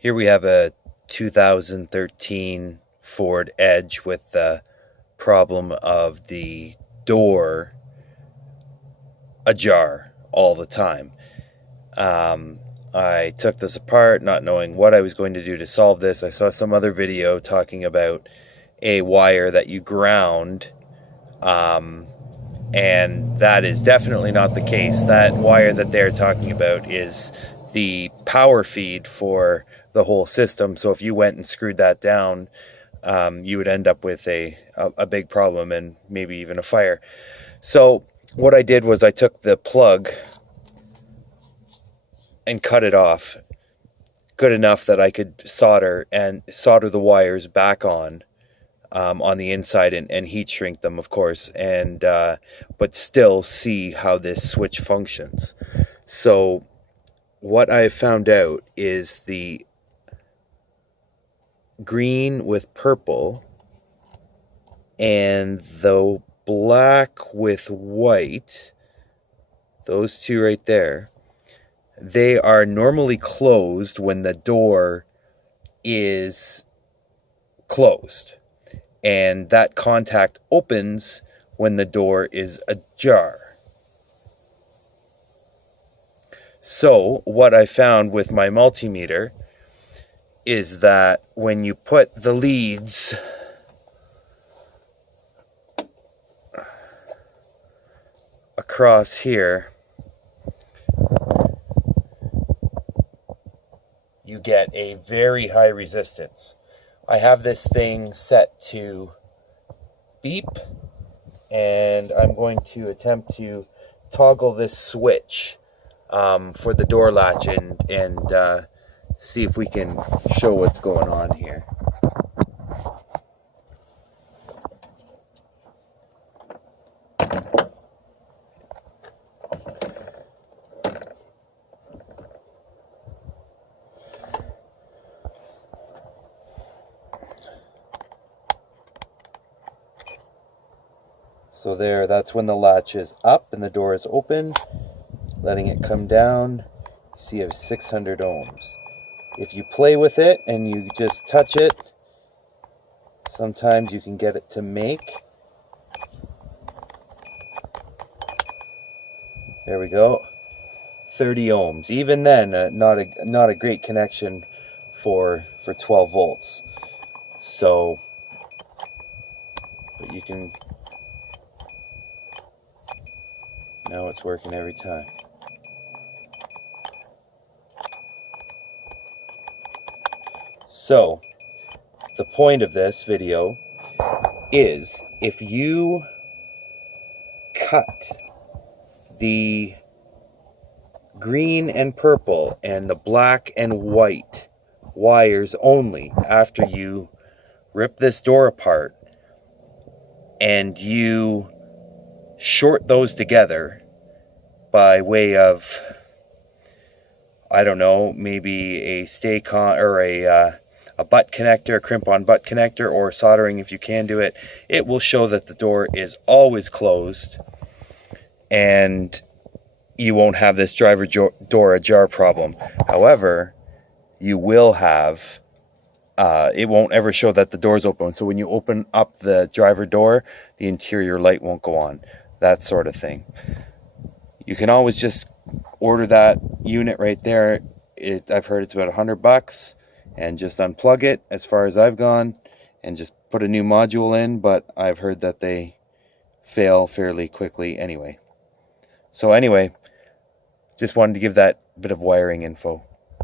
Here we have a 2013 Ford Edge with the problem of the door ajar all the time. I took this apart not knowing what I was going to do to solve this. I saw some other video talking about a wire that you ground, and that is definitely not the case. That wire that they're talking about is the power feed for the whole system. So if you went and screwed that down, you would end up with a big problem and maybe even a fire. So what I did was I took the plug and cut it off good enough that I could solder the wires back on the inside and heat shrink them, of course, and but still see how this switch functions. So what I found out is the green with purple and the black with white, those two right there, they are normally closed when the door is closed, and that contact opens when the door is ajar. So what I found with my multimeter is that when you put the leads across here, you get a very high resistance. I have this thing set to beep, and I'm going to attempt to toggle this switch for the door latch and see if we can show what's going on here. So there, that's when the latch is up and the door is open. Letting it come down, you see you have 600 ohms. If you play with it and you just touch it, sometimes you can get it to make. There we go, 30 ohms. Even then, not a great connection for 12 volts. So, but you can. Now it's working every time. So, the point of this video is if you cut the green and purple and the black and white wires only after you rip this door apart and you short those together by way of, I don't know, maybe a or a butt connector, a crimp-on butt connector, or soldering if you can do it, it will show that the door is always closed and you won't have this driver door ajar problem. However, you will have, it won't ever show that the door is open. So when you open up the driver door, the interior light won't go on. That sort of thing. You can always just order that unit right there. I've heard it's about $100, and just unplug it as far as I've gone and just put a new module in, but I've heard that they fail fairly quickly anyway. So anyway, just wanted to give that bit of wiring info.